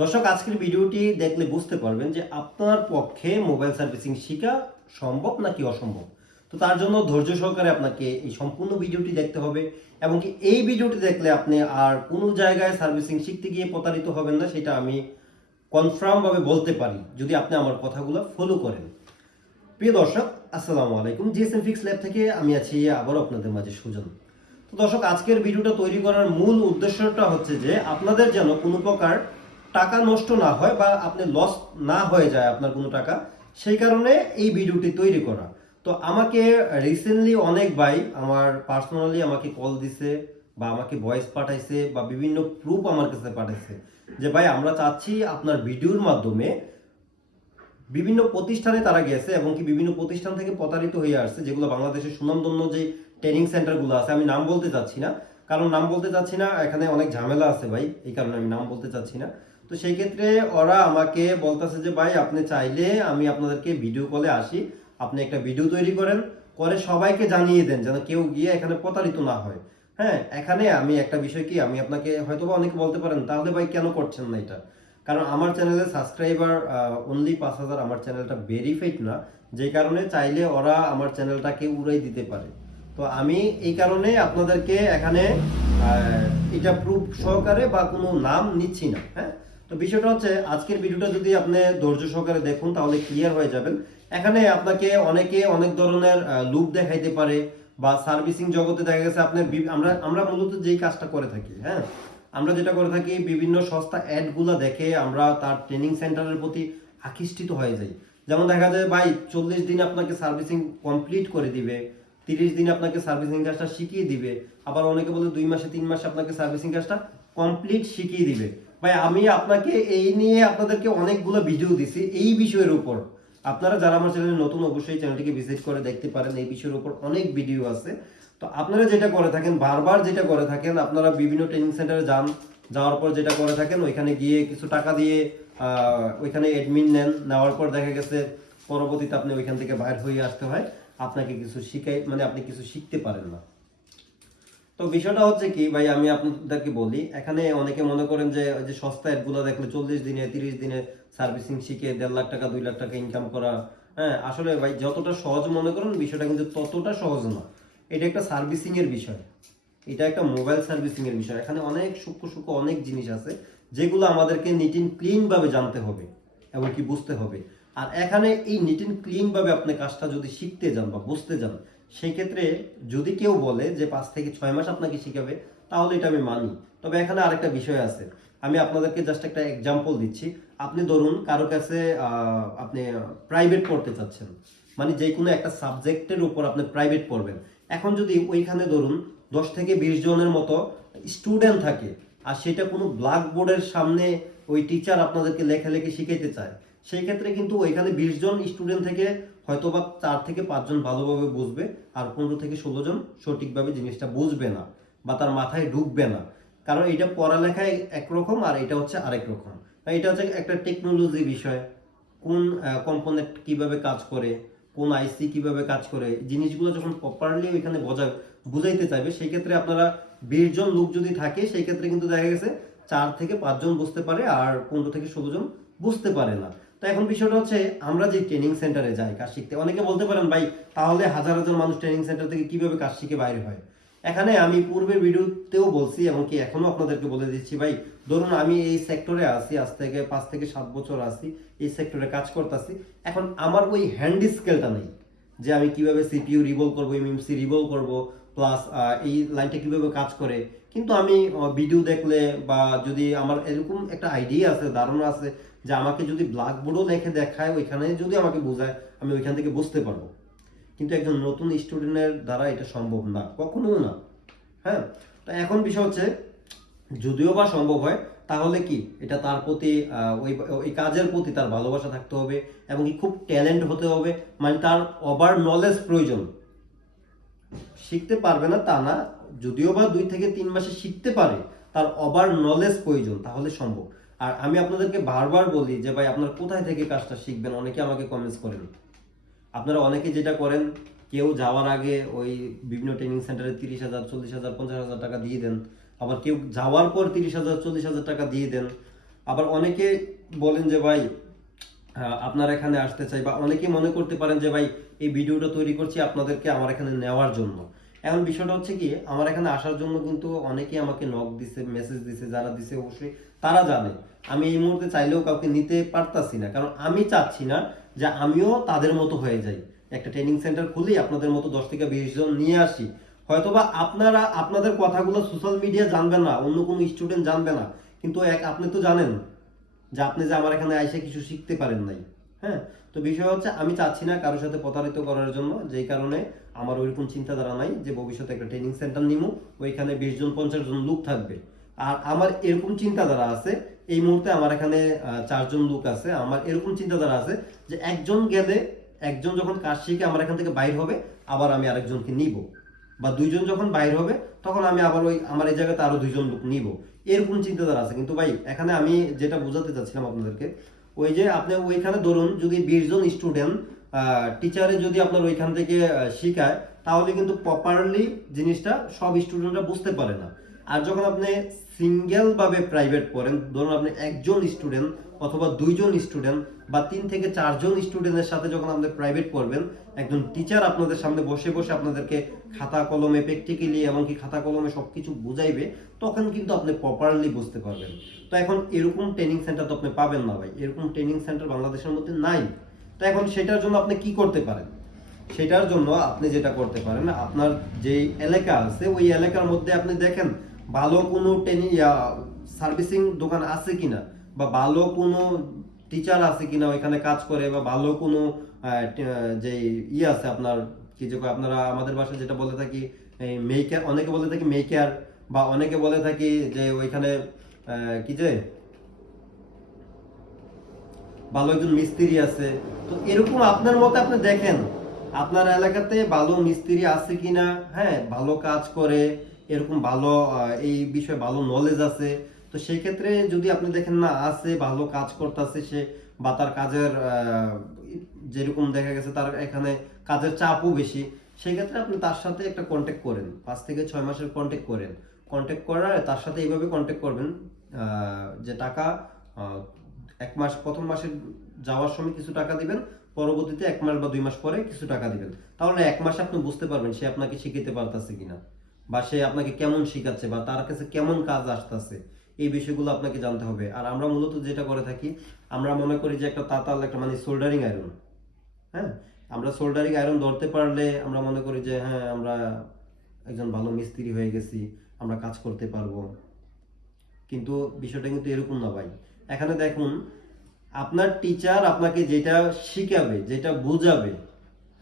দর্শক, আজকের ভিডিওটি দেখলে বুঝতে পারবেন যে আপনার পক্ষে মোবাইল সার্ভিসিং শেখা সম্ভব নাকি অসম্ভব? তো তার জন্য ধৈর্য সহকারে আপনাকে এই সম্পূর্ণ ভিডিওটি দেখতে হবে এবং কি এই ভিডিওটি দেখলে আপনি আর কোনো জায়গায় সার্ভিসিং শিখতে গিয়ে প্রতারিত হবেন না, সেটা আমি কনফার্মভাবে বলতে পারি, যদি আপনি আমার কথাগুলো ফলো করেন। প্রিয় দর্শক, আসসালামু আলাইকুম। জিএসএম ফিক্স ল্যাব থেকে আমি আছি আবার আপনাদের মাঝে সুজন। তো দর্শক, আজকের ভিডিওটা তৈরি করার মূল উদ্দেশ্যটা হচ্ছে যে আপনাদের যেন কোনো প্রকার টাকা নষ্ট না হয় বা আপনি লস না হয়ে যায় আপনার কোনো টাকা, সেই কারণে এই ভিডিওটি তৈরি করা। তো আমাকে রিসেন্টলি অনেক ভাই আমার পার্সোনালি আমাকে কল দিছে বা আমাকে ভয়েস পাঠাইছে বা বিভিন্ন প্রুফ আমার কাছে পাঠাইছে যে, ভাই, আমরা চাচ্ছি আপনার ভিডিওর মাধ্যমে বিভিন্ন প্রতিষ্ঠানে তারা গেছে এবং কি বিভিন্ন প্রতিষ্ঠান থেকে প্রতারিত হয়ে আসছে, যেগুলো বাংলাদেশের সুনামধন্য যে ট্রেনিং সেন্টারগুলো আছে। আমি নাম বলতে চাচ্ছি না। কারণ নাম বলতে চাচ্ছি না, এখানে অনেক ঝামেলা আছে ভাই, এই কারণে আমি নাম বলতে চাচ্ছি না। তো সেই ক্ষেত্রে ওরা আমাকে বলতেছে যে, ভাই, আপনি চাইলে আমি আপনাদেরকে ভিডিও কলে আসি। আপনি একটা ভিডিও তৈরি করেন। করে সবাইকে জানিয়ে দেন যেন কেউ গিয়ে এখানে প্রতারিত না হয়। হ্যাঁ এখানে আমি একটা বিষয় কি, আমি আপনাকে হয়তো বা অনেকে বলতে পারেন, তাহলে ভাই কেন করছেন না এটা? কারণ আমার চ্যানেলে সাবস্ক্রাইবার অনলি পাঁচ হাজার আমার চ্যানেলটা ভেরিফাইড না। যে কারণে চাইলে ওরা আমার চ্যানেলটাকে উড়াই দিতে পারে। তো আমি এই কারণে আপনাদেরকে এখানে এটা প্রুফ সহকারে বা কোনো নাম নিচ্ছি না। হ্যাঁ তো বিষয়টা হচ্ছে, আজকের ভিডিওটা যদি আপনি ধৈর্য সহকারে দেখুন, তাহলে ক্লিয়ার হয়ে যাবেন। এখানে আপনাকে অনেকে অনেক ধরনের লুপ দেখাইতে পারে বা সার্ভিসিং জগতে দেখা গেছে আপনার আমরা আমরা মূলত যেই কাজটা করে থাকি হ্যাঁ? আমরা যেটা করে থাকি, বিভিন্ন সস্তা অ্যাডগুলো দেখে আমরা তার ট্রেনিং সেন্টারের প্রতি আকৃষ্টিত হয়ে যাই। যেমন দেখা যায়, ভাই, চল্লিশ দিন আপনাকে সার্ভিসিং কমপ্লিট করে দিবে, তিরিশ দিন আপনাকে সার্ভিসিং কাজটা শিখিয়ে দিবে, আবার অনেকে বলে দুই মাসে, তিন মাসে আপনাকে সার্ভিসিং কাজটা কমপ্লিট শিখিয়ে দিবে। ভাই, আমি আপনাকে এই নিয়ে আপনাদেরকে অনেকগুলো ভিডিও দিছি, এই বিষয়ের উপর। আপনারা যারা আমার চ্যানেলে নতুন, অবশ্যই চ্যানেলটিকে ভিজিট করে দেখতে পারেন, এই বিষয়ের উপর অনেক ভিডিও আছে। তো আপনারা যেটা করে থাকেন, বারবার যেটা করে থাকেন, আপনারা বিভিন্ন ট্রেনিং সেন্টারে যান, যাওয়ার পর যেটা করে থাকেন, ওইখানে গিয়ে কিছু টাকা দিয়ে ওইখানে অ্যাডমিন নেন, নেওয়ার পর দেখা গেছে পরবর্তীতে আপনি ওইখান থেকে বাইর হয়ে আসতে হয়, আপনাকে কিছু শিখাই মানে আপনি কিছু শিখতে পারেন না। তো বিষয়টা হচ্ছে কি, ভাই, আমি আপনাদেরকে বলি, এখানে অনেকে মনে করেন যে, ওই যে সস্তা অ্যাডগুলো দেখলে চল্লিশ দিনে, তিরিশ দিনে সার্ভিসিং শিখে দেড় লাখ টাকা, দুই লাখ টাকা ইনকাম করা হ্যাঁ আসলে ভাই, যতটা সহজ মনে করেন, বিষয়টা কিন্তু ততটা সহজ না। এটা একটা সার্ভিসিং এর বিষয়। এটা একটা মোবাইল সার্ভিসিং এর বিষয়। এখানে অনেক সূক্ষ্ম সূক্ষ্ম অনেক জিনিস আছে, যেগুলো আমাদেরকে নিট ইন ক্লিন ভাবে জানতে হবে এবং কি বুঝতে হবে। আর এখানে এই নিট ইন ক্লিন ভাবে আপনি কাজটা যদি শিখতে যান বা বুঝতে যান সেই ক্ষেত্রে যদি কেউ বলে যে পাঁচ থেকে ছয় মাস আপনাকে শিখাবে, তাহলে এটা আমি মানি। তবে এখানে আরেকটা বিষয় আছে। আমি আপনাদেরকে জাস্ট একটা এক্সাম্পল দিচ্ছি। আপনি ধরুন কারও কাছে আপনি প্রাইভেট পড়তে চাচ্ছেন। মানে যে কোনো একটা সাবজেক্টের উপর আপনি প্রাইভেট পড়বেন। এখন যদি ওইখানে ধরুন দশ থেকে বিশ জনের মতো স্টুডেন্ট থাকে, আর সেটা কোনো ব্ল্যাকবোর্ডের সামনে ওই টিচার আপনাদেরকে লেখালেখি শিখাইতে চায় সেই ক্ষেত্রে কিন্তু ওইখানে বিশ জন স্টুডেন্ট থেকে হয়তো বা চার থেকে পাঁচজন ভালোভাবে বুঝবে আর পনেরো থেকে ষোলো জন সঠিকভাবে জিনিসটা বুঝবে না বা তার মাথায় ঢুকবে না। কারণ এটা পড়ালেখায় একরকম আর এটা হচ্ছে আরেক রকম। এটা হচ্ছে একটা টেকনোলজি বিষয়। কোন কম্পোনেন্ট কীভাবে কাজ করে, কোন আইসি কীভাবে কাজ করে, জিনিসগুলো যখন প্রপারলি ওইখানে বোঝা, বুঝাইতে চাইবে সেই ক্ষেত্রে আপনারা বিশ জন লোক যদি থাকে সেই ক্ষেত্রে কিন্তু দেখা গেছে চার থেকে পাঁচজন বুঝতে পারে আর পনেরো থেকে ষোলো জন বুঝতে পারে না। তো এখন বিষয়টা হচ্ছে, আমরা যে ট্রেনিং সেন্টারে যাই কাজ শিখতে, অনেকে বলতে পারেন, ভাই, তাহলে হাজার হাজার মানুষ ট্রেনিং সেন্টার থেকে কীভাবে কাজ শিখে বাইরে হয়? এখানে আমি পূর্বের ভিডিওতেও বলছি এবং কি এখনও আপনাদেরকে বলে দিচ্ছি, ভাই, ধরুন আমি এই সেক্টরে আছি, আজ থেকে পাঁচ থেকে সাত বছর আছি, এই সেক্টরে কাজ করতেছি। এখন আমার ওই হ্যান্ড স্কেলটা নেই যে আমি কীভাবে সিপিইউ রিভল করব এমএমসি রিভল করব প্লাস এই লাইনটা কীভাবে কাজ করে। কিন্তু আমি ভিডিও দেখলে বা যদি আমার এরকম একটা আইডিয়া আছে, ধারণা আছে যে আমাকে যদি ব্ল্যাকবোর্ডও লেখে দেখায়, ওইখানে যদি আমাকে বোঝায়, আমি ওইখান থেকে বুঝতে পারব। কিন্তু একজন নতুন স্টুডেন্টের দ্বারা এটা সম্ভব না কখনো না। হ্যাঁ? তো এখন বিষয় হচ্ছে, যদিও বা সম্ভব হয়, তাহলে কি? এটা তার প্রতি ওই ওই কাজের প্রতি তার ভালোবাসা থাকতে হবে এবং কি খুব ট্যালেন্ট হতে হবে মানে তার ওভার নলেজ প্রয়োজন। শিখতে পারবে না তা না, যদিও বা দুই থেকে তিন মাসে শিখতে পারে, তার ওভার নলেজ প্রয়োজন, তাহলে সম্ভব। আর আমি আপনাদেরকে বারবার বলি যে, ভাই, আপনারা কোথায় থেকে কাজটা শিখবেন? অনেকে আমাকে কমেন্টস করেন। আপনারা অনেকে যেটা করেন, কেউ যাওয়ার আগে ওই বিভিন্ন ট্রেনিং সেন্টারে তিরিশ হাজার, চল্লিশ হাজার, পঞ্চাশ হাজার টাকা দিয়ে দেন। আবার কেউ যাওয়ার পর তিরিশ হাজার, চল্লিশ হাজার টাকা দিয়ে দেন। আবার অনেকে বলেন যে, ভাই আপনার এখানে আসতে চাই। বা অনেকে মনে করতে পারেন যে, ভাই এই ভিডিওটা তৈরি করছি আপনাদেরকে আমার এখানে নেওয়ার জন্য। এখন বিষয়টা হচ্ছে কি, আমার এখানে আসার জন্য কিন্তু অনেকেই আমাকে নক দিছে মেসেজ দিছে, যারা দিছে অবশ্যই তারা জানে। আমি এই মুহূর্তে চাইলেও কাউকে নিতে পারতাছি না, কারণ আমি চাচ্ছি না যে আমিও তাদের মতো হয়ে যাই। একটা ট্রেনিং সেন্টার খুলি আপনাদের মতো দশ থেকে বিশ জন নিয়ে আসি। হয়তোবা আপনারা, আপনাদের কথাগুলো সোশ্যাল মিডিয়া জানবে না, অন্য কোনো স্টুডেন্ট জানবে না। কিন্তু এক, আপনি তো জানেন যে আপনি যে আমার এখানে এসে কিছু শিখতে পারেন নাই। হ্যাঁ? তো বিষয় হচ্ছে, আমি চাচ্ছি না কারোর সাথে প্রতারিত করার জন্য, যেই কারণে আমার ওইরকম চিন্তাধারা নাই যে ভবিষ্যতে একটা ট্রেনিং সেন্টার নিমু, ওইখানে বিশ জন, পঞ্চাশ জন লোক থাকবে। আর আমার এরকম চিন্তাধারা আছে, এই মুহূর্তে আমার এখানে চারজন লোক আছে, আমার এরকম চিন্তাধারা আছে যে একজন গেলে, একজন যখন কাজ শিখে আমার এখান থেকে বাইর হবে, আবার আমি আরেকজনকে নিব। বা দুইজন যখন বাইর হবে, তখন আমি আবার ওই, আমার এই জায়গাতে আরও দুইজন লোক নিব। এরকম চিন্তাধারা আছে। কিন্তু ভাই, এখানে আমি যেটা বোঝাতে চাচ্ছিলাম আপনাদেরকে ওই যে আপনি ওইখানে ধরুন যদি বিশ জন স্টুডেন্ট টিচারে যদি আপনার ওইখান থেকে শিখায়, তাহলে কিন্তু প্রপারলি জিনিসটা সব স্টুডেন্টরা বুঝতে পারে না। আর যখন আপনি সিঙ্গেলভাবে প্রাইভেট পড়েন, ধরুন আপনি একজন স্টুডেন্ট অথবা দুইজন স্টুডেন্ট বা তিন থেকে চারজন স্টুডেন্টের সাথে যখন আপনি প্রাইভেট পড়বেন, একজন টিচার আপনাদের সামনে বসে বসে আপনাদেরকে খাতা কলমে প্র্যাকটিক্যালি এমনকি খাতা কলমে সবকিছু বুঝাইবে, তখন কিন্তু আপনি প্রপারলি বুঝতে পারবেন। তো এখন এরকম ট্রেনিং সেন্টার তো আপনি পাবেন না ভাই। এরকম ট্রেনিং সেন্টার বাংলাদেশের মধ্যে নাই। তো এখন সেটার জন্য আপনি কি করতে পারেন? সেটার জন্য আপনি যেটা করতে পারেন, আপনার যে এলাকা আছে, ওই এলাকার মধ্যে আপনি দেখেন, ভালো কোনো ট্রেনিং সার্ভিসিং দোকান আছে কিনা? বা ভালো কোনো টিচার আছে কিনা ওইখানে কাজ করে বা ভালো কোনো যে ই আছে আপনার, কি যে আপনারা আমাদের ভাষায় যেটা বলে থাকি, এই মেকার অনেকে বলে থাকি মেকার বা অনেকে বলে থাকি যে ওইখানে কি যে, ভালো একজন মিস্ত্রি আছে। তো এরকম আপনার মতে আপনি দেখেন, আপনার এলাকাতে ভালো মিস্ত্রি আছে কিনা হ্যাঁ ভালো কাজ করে, এরকম ভালো এই বিষয়ে ভালো নলেজ আছে তো সেই ক্ষেত্রে যদি আপনি দেখেন না, আছে, ভালো কাজ করতেছে সে বা তার কাজের যেরকম দেখা গেছে তার এখানে কাজের চাপও বেশি, সেই ক্ষেত্রে আপনি তার সাথে একটা কন্ট্যাক্ট করেন। পাঁচ থেকে ছয় মাসের কন্ট্যাক্ট করেন। কন্ট্যাক্ট করার, তার সাথে এইভাবে কন্ট্যাক্ট করবেন যে টাকা এক মাস, প্রথম মাসে যাওয়ার সময় কিছু টাকা দিবেন, পরবর্তীতে এক মাস বা দুই মাস পরে কিছু টাকা দিবেন। তাহলে এক মাসে আপনি বুঝতে পারবেন সে আপনাকে শিখাতে পারতেছে কিনা, বা সে আপনাকে কেমন শিখাচ্ছে, বা তার কাছে কেমন কাজ আসতেছে। এই বিষয়গুলো আপনাকে জানতে হবে। আর আমরা মূলত যেটা করে থাকি, আমরা মনে করি যে একটা তাতাল, একটা মানে সোল্ডারিং আয়রন হ্যাঁ? আমরা সোল্ডারিং আয়রন ধরতে পারলে আমরা মনে করি যে হ্যাঁ আমরা একজন ভালো মিস্ত্রি হয়ে গেছি, আমরা কাজ করতে পারব। কিন্তু বিষয়টা কিন্তু এরকম না ভাই। এখানে দেখুন, আপনার টিচার আপনাকে যেটা শিখাবে, যেটা বোঝাবে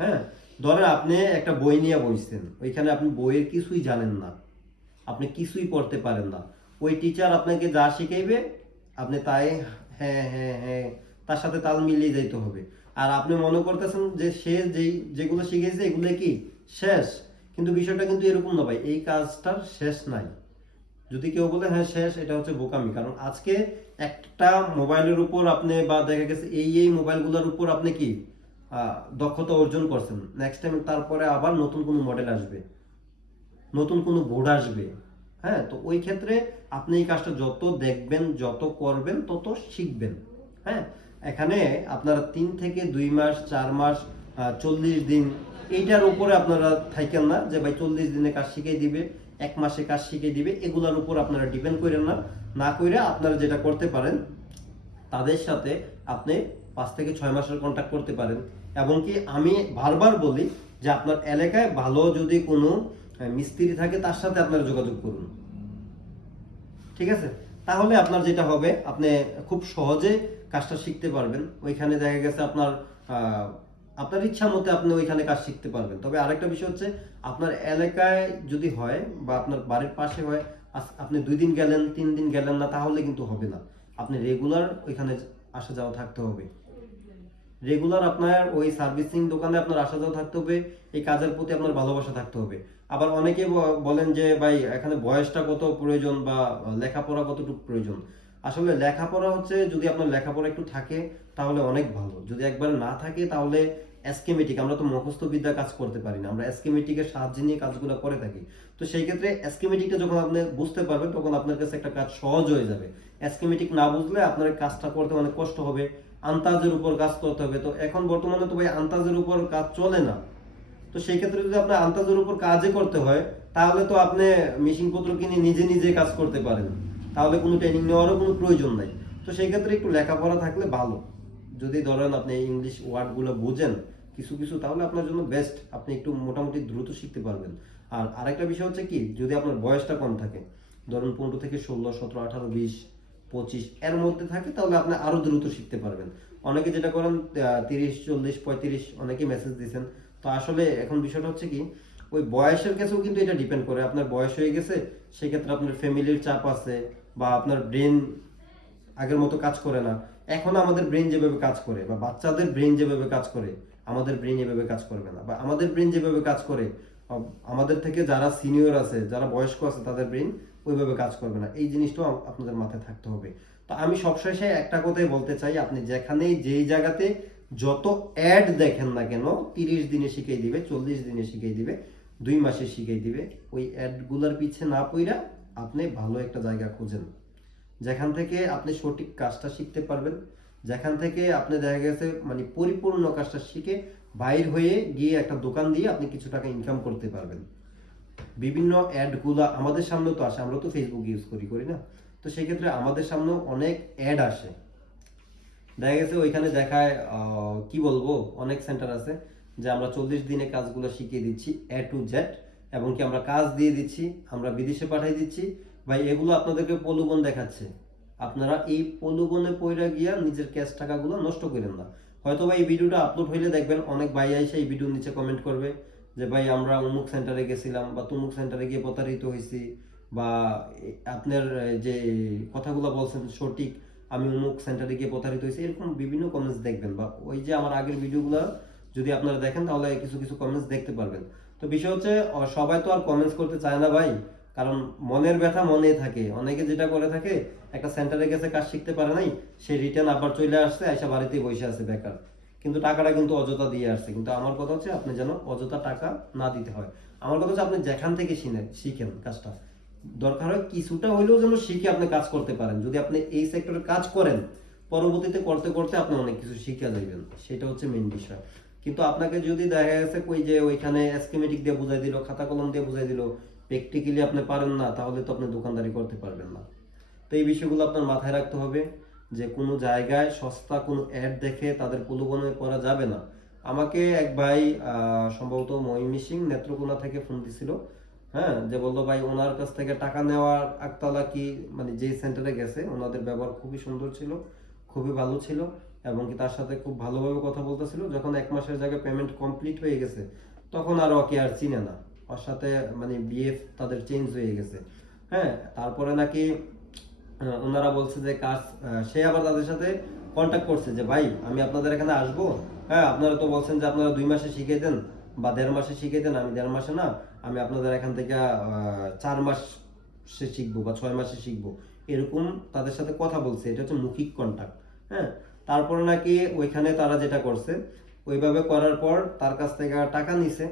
হ্যাঁ? ধরেন আপনি একটা বই নিয়ে বইছেন, ওইখানে আপনি বইয়ের কিছুই জানেন না। আপনি কিছুই পড়তে পারেন না। ওই টিচার আপনাকে যা শিখাইবে, আপনি তাই হ্যাঁ হ্যাঁ হ্যাঁ তার সাথে তাল মিলিয়ে যাইতে হবে। আর আপনি মনে করতেছেন যে সে যেই, যেগুলো শিখেছে এগুলো কি শেষ? কিন্তু বিষয়টা কিন্তু এরকম না ভাই, এই কাজটার শেষ নাই। যদি কেউ বলে হ্যাঁ শেষ, এটা হচ্ছে বোকামি। কারণ আজকে একটা মোবাইলের উপর আপনি বা দেখা গেছে এই এই মোবাইলগুলোর উপর আপনি কি দক্ষতা অর্জন করছেন? নেক্সট টাইম তারপরে আবার নতুন কোনো মডেল আসবে। নতুন কোনো বোর্ড আসবে। হ্যাঁ তো ওই ক্ষেত্রে আপনি এই কাজটা যত দেখবেন, যত করবেন, তত শিখবেন। হ্যাঁ? এখানে আপনারা তিন থেকে দুই মাস, চার মাস চল্লিশ দিন এইটার উপরে আপনারা থাকেন না যে, ভাই, চল্লিশ দিনে কাজ শিখিয়ে দিবে, এক মাসে কাজ শিখিয়ে দিবে। এগুলোর উপর আপনারা ডিপেন্ড করেন না। না করে আপনারা যেটা করতে পারেন, তাদের সাথে আপনি পাঁচ থেকে ছয় মাসের কন্ট্যাক্ট করতে পারেন। এবং কি আমি বারবার বলি যে, আপনার এলাকায় ভালো যদি কোনো মিস্ত্রি থাকে, তার সাথে আপনারা যোগাযোগ করুন। ঠিক আছে? তাহলে আপনার যেটা হবে, আপনি খুব সহজে কাজটা শিখতে পারবেন। ওইখানে দেখা গেছে আপনার আপনার ইচ্ছা মতে আপনি ওইখানে কাজ শিখতে পারবেন। তবে আরেকটা বিষয় হচ্ছে, আপনার এলাকায় যদি হয় বা আপনার বাড়ির পাশে হয় আপনি দুই দিন গেলেন, তিন দিন গেলেন না, তাহলে কিন্তু হবে না। আপনি রেগুলার ওইখানে আসা যাওয়া থাকতে হবে। রেগুলার আপনার ওই সার্ভিসিং দোকানে আপনার আসা যাওয়া থাকতে হবে, এই কাজের প্রতি আপনার ভালোবাসা থাকতে হবে। আবার অনেকে বলেন যে, ভাই, এখানে বয়সটা কত প্রয়োজন বা লেখাপড়া কতটুকু প্রয়োজন? আসলে লেখাপড়া হচ্ছে যদি আপনার লেখাপড়া একটু থাকে, তাহলে অনেক ভালো। যদি একবার না থাকে, তাহলে এসকেমেটিক আমরা তো মুখস্থ বিদ্যা কাজ করতে পারি না। আমরা এসকেমেটিকের সাহায্য নিয়ে কাজগুলো করে থাকি। তো সেই ক্ষেত্রে এসকেমেটিকটা যখন আপনি বুঝতে পারবেন, তখন আপনার কাছে একটা কাজ সহজ হয়ে যাবে। এসকেমেটিক না বুঝলে আপনার কাজটা করতে অনেক কষ্ট হবে। আন্তাজের উপর কাজ করতে হবে। তো এখন বর্তমানে তো ভাই আন্তাজের উপর কাজ চলে না। তো সেই ক্ষেত্রে যদি আপনার আন্তাজের উপর কাজই করতে হয়, তাহলে তো আপনি মেশিন পত্র কিনে নিজে নিজে কাজ করতে পারেন। তাহলে কোনো ট্রেনিং নেওয়ারও কোনো প্রয়োজন নাই। তো সেই ক্ষেত্রে একটু লেখাপড়া থাকলে ভালো। যদি ধরেন আপনি ইংলিশ ওয়ার্ডগুলো বুঝেন কিছু কিছু, তাহলে আপনার জন্য বেস্ট আপনি একটু মোটামুটি দ্রুত শিখতে পারবেন। আর আরেকটা বিষয় হচ্ছে কি, যদি আপনার বয়সটা কম থাকে, ধরুন পনেরো থেকে ষোলো, সতেরো, আঠারো, বিশ পঁচিশ এর মধ্যে থাকে, তাহলে আপনি আরও দ্রুত শিখতে পারবেন। অনেকে যেটা করেন তিরিশ, চল্লিশ, পঁয়ত্রিশ, অনেকে মেসেজ দিয়েছেন। তো আসলে এখন বিষয়টা হচ্ছে কি, ওই বয়সের কাছেও কিন্তু এটা ডিপেন্ড করে। আপনার বয়স হয়ে গেছে, সেক্ষেত্রে আপনার ফ্যামিলির চাপ আছে বা আপনার ব্রেন আগের মতো কাজ করে না। এখন আমাদের ব্রেন যেভাবে কাজ করে, বা বাচ্চাদের ব্রেন যেভাবে কাজ করে, আমাদের ব্রেন এভাবে কাজ করবে না। বা আমাদের ব্রেন যেভাবে কাজ করে আমাদের থেকে যারা সিনিয়র আছে, যারা বয়স্ক আছে, তাদের ব্রেন ওইভাবে কাজ করবে না। এই জিনিসটাও আপনাদের মাথায় থাকতে হবে। তো আমি সবশেষে একটা কথাই বলতে চাই, আপনি যেখানেই যেই জায়গাতে যত অ্যাড দেখেন না কেন, তিরিশ দিনে শিখিয়ে দিবে, চল্লিশ দিনে শিখিয়ে দিবে, দুই মাসে শিখিয়ে দিবে, ওই অ্যাডগুলোর পিছে না পইরা আপনি ভালো একটা জায়গা খুঁজেন। যেখান থেকে আপনি সঠিক কাজটা শিখতে পারবেন, যেখান থেকে আপনি দেখা গেছে মানে পরিপূর্ণ কাজটা শিখে বাইর হয়ে গিয়ে একটা দোকান দিয়ে আপনি কিছু টাকা ইনকাম করতে পারবেন। বিভিন্ন অ্যাডগুলো আমাদের সামনেও তো আসে, আমরা তো ফেসবুক ইউজ করি করি না? তো সেই ক্ষেত্রে আমাদের সামনেও অনেক অ্যাড আসে। দেখা গেছে ওইখানে দেখায় কি বলব, অনেক সেন্টার আছে যে আমরা চল্লিশ দিনে কাজগুলো শিখিয়ে দিচ্ছি এ টু জেড এবং কি আমরা কাজ দিয়ে দিচ্ছি, আমরা বিদেশে পাঠিয়ে দিচ্ছি। ভাই, এগুলো আপনাদেরকে প্রলোভন দেখাচ্ছে। আপনারা এই প্রলোভনে পয়রা গিয়া নিজের ক্যাশ টাকাগুলো নষ্ট করেন না। হয়তো ভাই এই ভিডিওটা আপলোড হইলে দেখবেন, অনেক ভাই এসে এই ভিডিওর নিচে কমেন্ট করবে। যে ভাই, আমরা অমুক সেন্টারে গেছিলাম বা তুমুক সেন্টারে গিয়ে প্রতারিত হয়েছি বা আপনার যে কথাগুলো বলছেন সঠিক, আমি অমুক সেন্টারে গিয়ে প্রতারিত হয়েছি এরকম বিভিন্ন কমেন্টস দেখবেন বা ওই যে আমার আগের ভিডিওগুলো যদি আপনারা দেখেন, তাহলে কিছু কিছু কমেন্টস দেখতে পারবেন। তো বিষয় হচ্ছে সবাই তো আর কমেন্টস করতে চায় না ভাই, কারণ মনের ব্যথা মনে থাকে। অনেকে যেটা করে থাকে, একটা সেন্টারে গেছে, কাজ শিখতে পারে নাই, সে রিটার্ন আবার চলে আসছে, আইসা বাড়িতেই বসে আছে বেকার। কিন্তু টাকাটা কিন্তু অযথা দিয়ে আসছে। কিন্তু আমার কথা হচ্ছে আপনি যেন অযথা টাকা না দিতে হয়। আমার কথা হচ্ছে আপনি যেখান থেকে শিখেন শিখেন কাজটা। দরকার হয় কিছুটা হইলেও যেন শিখে আপনি কাজ করতে পারেন। যদি আপনি এই সেক্টরে কাজ করেন, পরবর্তীতে করতে করতে আপনি অনেক কিছু শিখে যাবেন সেটা হচ্ছে মেন বিষয়। কিন্তু আপনাকে যদি দেখা গেছে কই যে ওইখানে এসকেমেটিক দিয়ে বুঝাই দিল, খাতা কলম দিয়ে বুঝাই দিল প্র্যাকটিক্যালি আপনি পারেন না, তাহলে তো আপনি দোকানদারি করতে পারবেন না। তো এই বিষয়গুলো আপনার মাথায় রাখতে হবে। যে কোনো জায়গায় সস্তা কোনো অ্যাড দেখে তাদের প্রলোভনে পড়া যাবে না। আমাকে এক ভাই সম্ভবত ময়মিসিং নেত্রকোনা থেকে ফোন দিছিল। হ্যাঁ যে বলল, ভাই, ওনার কাছ থেকে টাকা নেওয়ার একতলা কি মানে যে সেন্টারে গেছে, ওনাদের ব্যবহার খুবই সুন্দর ছিল, খুবই ভালো ছিল এবং কি তার সাথে খুব ভালোভাবে কথা বলতেছিল। যখন এক মাসের জায়গায় পেমেন্ট কমপ্লিট হয়ে গেছে, তখন আর ওকে আর চিনে না। ওর সাথে মানে বিএফ তাদের চেঞ্জ হয়ে গেছে। হ্যাঁ তারপরে নাকি ওনারা বলছে যে কাজ সে আবার তাদের সাথে কন্ট্যাক্ট করছে যে, ভাই, আমি আপনাদের এখানে আসব। হ্যাঁ আপনারা তো বলছেন যে আপনারা দুই মাসে শিখিয়ে দেন বা দেড় মাসে শিখিয়ে দেন, আমি দেড় মাসে না। আমি আপনাদের এখান থেকে চার মাস সে শিখব বা ছয় মাসে শিখব। এরকম তাদের সাথে কথা বলছে। এটা হচ্ছে মৌখিক কন্ট্যাক্ট হ্যাঁ। তারপরে নাকি ওইখানে তারা যেটা করছে, ওইভাবে করার পর তার কাছ থেকে টাকা নিছে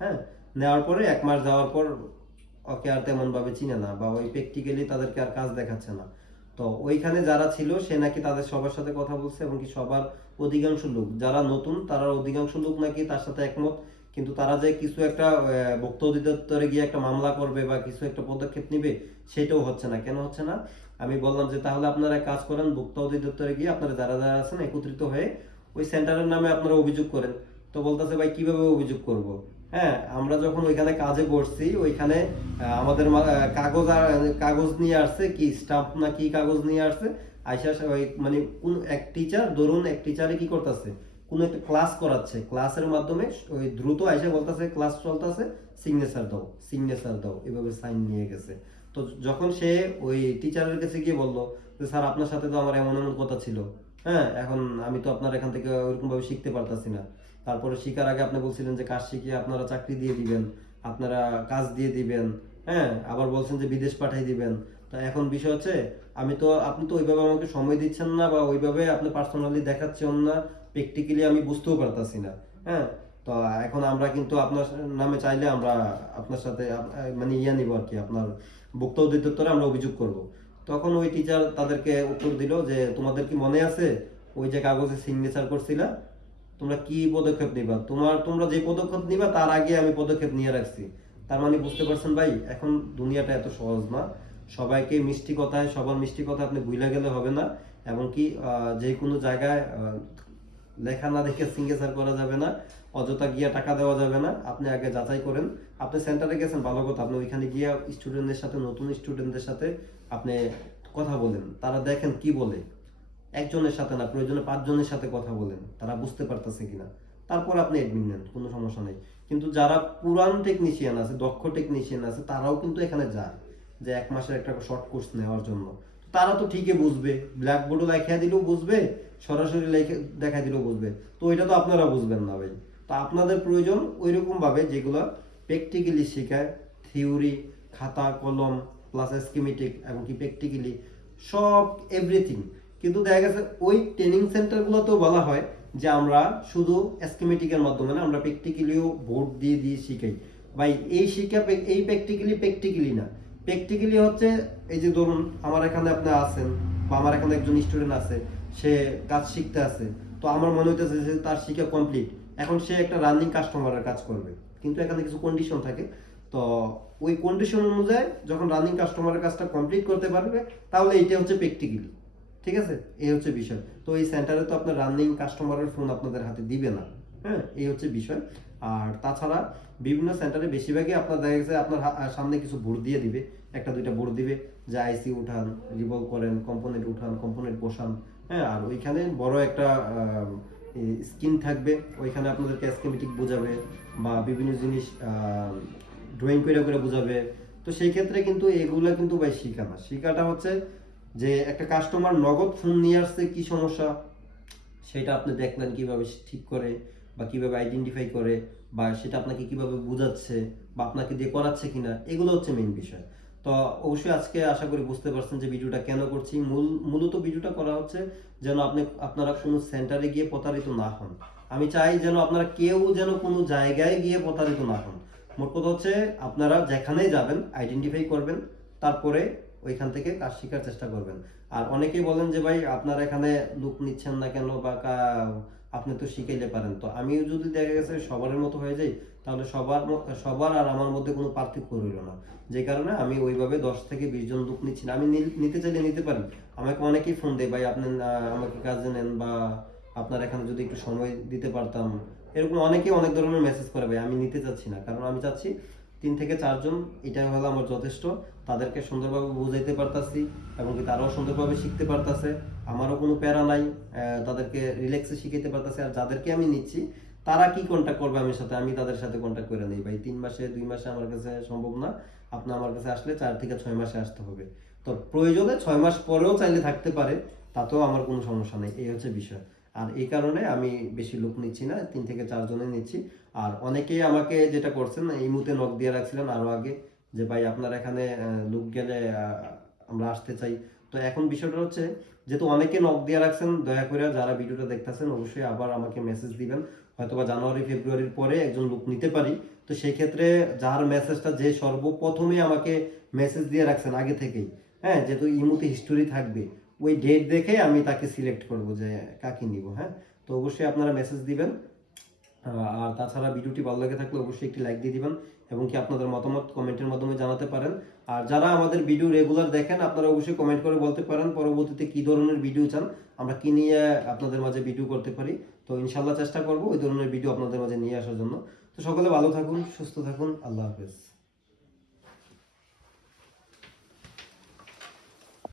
হ্যাঁ। নেওয়ার পরে এক মাস যাওয়ার পর ওকে আর তেমন ভাবে চিনে না বা ওই প্র্যাকটিক্যালি তাদেরকে আর কাজ দেখাচ্ছে না। তো ওইখানে যারা ছিল, সে নাকি তাদের সবার সাথে কথা বলছে এবং কি সবার অধিকাংশ লোক, যারা নতুন তারা অধিকাংশ লোক নাকি তার সাথে একমত। কিন্তু তারা যে কিছু একটা ভোক্তা অধিদপ্তরে গিয়ে একটা মামলা করবে বা কিছু একটা পদক্ষেপ নিবে, সেটাও হচ্ছে না। কেন হচ্ছে না? আমি বললাম যে, তাহলে আপনারা কাজ করেন, ভোক্তা অধিদপ্তরে গিয়ে আপনারা যারা যারা আছেন, একত্রিত হয়ে ওই সেন্টারের নামে আপনারা অভিযোগ করেন। তো বলতেছে, ভাই, কীভাবে অভিযোগ করব? হ্যাঁ আমরা যখন ওইখানে কাজে বসছি, ওইখানে আমাদের কাগজ আর, কাগজ নিয়ে আসছে, কি স্টাম্প না কি কাগজ নিয়ে আসছে, আইসা ওই মানে কোন এক টিচার ধরুন এক টিচারে কি করতেছে? কোন একটা ক্লাস করাচ্ছে ক্লাসের মাধ্যমে ওই দ্রুত আইসা বলতেছে ক্লাস চলতেছে সিগনেচার দাও সিগনেচার দাও, এভাবে সাইন নিয়ে গেছে। তো যখন সে ওই টিচারের কাছে গিয়ে বলল যে, স্যার, আপনার সাথে তো আমার এমন এমন কথা ছিল। হ্যাঁ এখন আমি তো আপনার এখান থেকে ওইরকম ভাবে শিখতে পারতাছি না। তারপরে শিখার আগে আপনি বলছিলেন যে কাজ শিখিয়ে আপনারা চাকরি দিয়ে দিবেন, আপনারা কাজ দিয়ে দিবেন হ্যাঁ? আবার বলছেন যে বিদেশ পাঠিয়ে দিবেন। তা এখন বিষয় হচ্ছে, আমি তো, আপনি তো ওইভাবে আমাকে সময় দিচ্ছেন না বা ওইভাবে আপনি পার্সোনালি দেখাচ্ছেন না প্র্যাকটিক্যালি আমি বুঝতেও পারতাছি না হ্যাঁ? তো এখন আমরা কিন্তু আপনার নামে চাইলে আমরা আপনার সাথে মানে ইয়া নিব আর কি, আপনার ভোক্তা অধিদপ্তরে আমরা অভিযোগ করব। তখন ওই টিচার তাদেরকে উত্তর দিল যে, তোমাদের কি মনে আছে? ওই যে কাগজে সিগনেচার করছিলা তোমরা কি পদক্ষেপ নিবা? তোমার তোমরা যে পদক্ষেপ নিবা তার আগে আমি পদক্ষেপ নিয়ে রাখছি। তার মানে বুঝতে পারছেন ভাই এখন দুনিয়াটা এত সহজ না। সবাইকে মিষ্টি কথায় সবার মিষ্টি কথা আপনি ভুলে গেলে হবে না। এমনকি আহ, যে কোনো জায়গায় লেখা না দেখে সিগনেচার করা যাবে না অযথা গিয়ে টাকা দেওয়া যাবে না। আপনি আগে যাচাই করেন। আপনি সেন্টারে গেছেন ভালো কথা। আপনি ওইখানে গিয়ে স্টুডেন্টদের সাথে নতুন স্টুডেন্টদের সাথে আপনি কথা বলেন। তারা দেখেন কি বলে। একজনের সাথে না, প্রয়োজনে পাঁচজনের সাথে কথা বলেন, তারা বুঝতে পারতেছে কিনা। তারপর আপনি এডমিন নেন, কোনো সমস্যা নেই। কিন্তু যারা পুরান টেকনিশিয়ান আছে, দক্ষ টেকনিশিয়ান আছে, তারাও কিন্তু এখানে যায়, যে এক মাসের একটা শর্ট কোর্স নেওয়ার জন্য। তারা তো ঠিকই বুঝবে ব্ল্যাকবোর্ডে লেখা দিলেও বুঝবে, সরাসরি দেখা দিলেও বুঝবে। তো এটা তো আপনারা বুঝবেন না ভাই। তো আপনাদের প্রয়োজন ওইরকম ভাবে যেগুলো প্র্যাকটিক্যালি শেখায় থিওরি খাতা, কলম প্লাস স্কিমেটিক এবং কি প্র্যাকটিক্যালি সব এভরিথিং কিন্তু দেখা গেছে ওই ট্রেনিং সেন্টারগুলোতেও বলা হয় যে আমরা শুধু স্কিমেটিকের মাধ্যমে না, আমরা প্র্যাকটিক্যালিও বোর্ড দিয়ে দিয়ে শিখাই। ভাই, এই শিক্ষা এই প্র্যাকটিক্যালি প্র্যাকটিক্যালি না। প্র্যাকটিক্যালি হচ্ছে, এই যে ধরুন আমার এখানে আপনি আছেন বা আমার এখানে একজন স্টুডেন্ট আছে, সে কাজ শিখতে আছে, তো আমার মনে হইতেছে যে তার শিক্ষা কমপ্লিট এখন সে একটা রানিং কাস্টমারের কাজ করবে, কিন্তু এখানে কিছু কন্ডিশন থাকে। তো ওই কন্ডিশন অনুযায়ী যখন রানিং কাস্টমারের কাজটা কমপ্লিট করতে পারবে, তাহলে এটা হচ্ছে প্র্যাকটিক্যালি ঠিক আছে? এই হচ্ছে বিষয়। তো এই সেন্টারে তো আপনার রানিং কাস্টমারের ফোন আপনাদের হাতে দিবে না। হ্যাঁ? এই হচ্ছে বিষয়। আর তাছাড়া বিভিন্ন সেন্টারে বেশিরভাগই আপনার দেখা গেছে আপনার সামনে কিছু বোর্ড দিয়ে দিবে। একটা, দুইটা বোর্ড দিবে। যে আইসি উঠান রিভলভ করেন কম্পোনেন্ট উঠান কম্পোনেন্ট বসান। হ্যাঁ? আর ওইখানে বড় একটা স্ক্রিন থাকবে। ওইখানে আপনাদেরকে স্কেমেটিক বোঝাবে বা বিভিন্ন জিনিস ড্রয়িং করে করে বোঝাবে। তো সেই ক্ষেত্রে কিন্তু এগুলা কিন্তু ভাই শিখা না। শিখাটা হচ্ছে যে একটা কাস্টমার নগদ ফোন নিয়ে আসছে, কি সমস্যা? সেটা আপনি দেখলেন কীভাবে ঠিক করে বা কীভাবে আইডেন্টিফাই করে বা সেটা আপনাকে কীভাবে বোঝাচ্ছে বা আপনাকে দিয়ে করাচ্ছে কিনা, এগুলো হচ্ছে মেইন বিষয়। তো অবশ্যই আজকে আশা করি বুঝতে পারছেন যে ভিডিওটা কেন করছি। মূল, মূলত ভিডিওটা করা হচ্ছে যেন আপনি, আপনারা কোনো সেন্টারে গিয়ে প্রতারিত না হন। আমি চাই যেন আপনারা কেউ যেন কোনো জায়গায় গিয়ে প্রতারিত না হন। মোট কথা হচ্ছে আপনারা যেখানেই যাবেন আইডেন্টিফাই করবেন, তারপরে ওইখান থেকে কাজ শেখার চেষ্টা করবেন। আর অনেকেই বলেন যে, ভাই, আপনারা এখানে লুক নিচ্ছেন না কেন বা আপনি তো শিখাইলে পারেন। তো আমিও যদি দেখা গেছে সবার মতো হয়ে যাই, তাহলে সবার সবার আর আমার মধ্যে কোনো পার্থক্য রইল না। যে কারণে আমি ওইভাবে দশ থেকে বিশ জন লোক নিচ্ছি না। আমি নিতে চাইলে নিতে পারি। আমাকে অনেকেই ফোন দেয়, ভাই, আপনি আমাকে কাজে নেন বা আপনার এখানে যদি একটু সময় দিতে পারতাম। এরকম অনেকেই অনেক ধরনের মেসেজ করে, ভাই, আমি নিতে চাচ্ছি না। কারণ আমি চাচ্ছি তিন থেকে চারজন, এটাই হলো আমার যথেষ্ট। তাদেরকে সুন্দরভাবে বুঝাইতে পারতাছি এবং কি তারাও সুন্দরভাবে শিখতে পারতাছে। আমারও কোনো প্যারা নাই তাদেরকে রিল্যাক্সে শিখাইতে পারতাছে। আর যাদেরকে আমি নিচ্ছি, তারা কি কন্ট্যাক্ট করবে আমার সাথে? আমি তাদের সাথে কন্ট্যাক্ট করে নিই। ভাই, তিন মাসে, দুই মাসে আমার কাছে সম্ভব না। আপনি আমার কাছে আসলে চার থেকে ছয় মাসে আসতে হবে। তো প্রয়োজনে ছয় মাস পরেও চাইলে থাকতে পারে, তাতেও আমার কোনো সমস্যা নেই। এই হচ্ছে বিষয়। আর এই কারণে আমি বেশি লোক নিচ্ছি না, তিন থেকে চারজনে নিচ্ছি। আর অনেকেই আমাকে যেটা করছেন, এই মুহূর্তে নক দিয়ে রাখছিলেন আরও আগে। যে ভাই আপনার এখানে লোক গেলে আমরা আসতে চাই। তো এখন বিষয়টা হচ্ছে, যেহেতু অনেকে নক দিয়ে রাখছেন, দয়া করে যারা ভিডিওটা দেখতেছেন, অবশ্যই আবার আমাকে মেসেজ দিবেন। হয়তোবা জানুয়ারি, ফেব্রুয়ারির পরে একজন লোক নিতে পারি। তো সেই ক্ষেত্রে যার মেসেজটা যে সর্বপ্রথমে আমাকে মেসেজ দিয়ে রাখছেন, আগে থেকেই হ্যাঁ যেহেতু ইমুতে হিস্টোরি থাকবে, ওই ডেট দেখে আমি তাকে সিলেক্ট করব যে কাকে নিব হ্যাঁ? তো অবশ্যই আপনারা মেসেজ দিবেন। আর তাছাড়া ভিডিওটি ভালো লাগে থাকলে অবশ্যই একটি লাইক দিয়ে দিবেন। এবং কি আপনাদের মতামত কমেন্টের মাধ্যমে জানাতে পারেন। আর যারা আমাদের ভিডিও রেগুলার দেখেন, আপনারা অবশ্যই কমেন্ট করে বলতে পারেন পরবর্তীতে কি ধরনের ভিডিও চান, আমরা কি নিয়ে আপনাদের মাঝে ভিডিও করতে পারি। তো ইনশাল্লাহ চেষ্টা করব ওই ধরনের ভিডিও আপনাদের মাঝে নিয়ে আসার জন্য। তো সকলে ভালো থাকুন, সুস্থ থাকুন, আল্লাহ হাফেজ।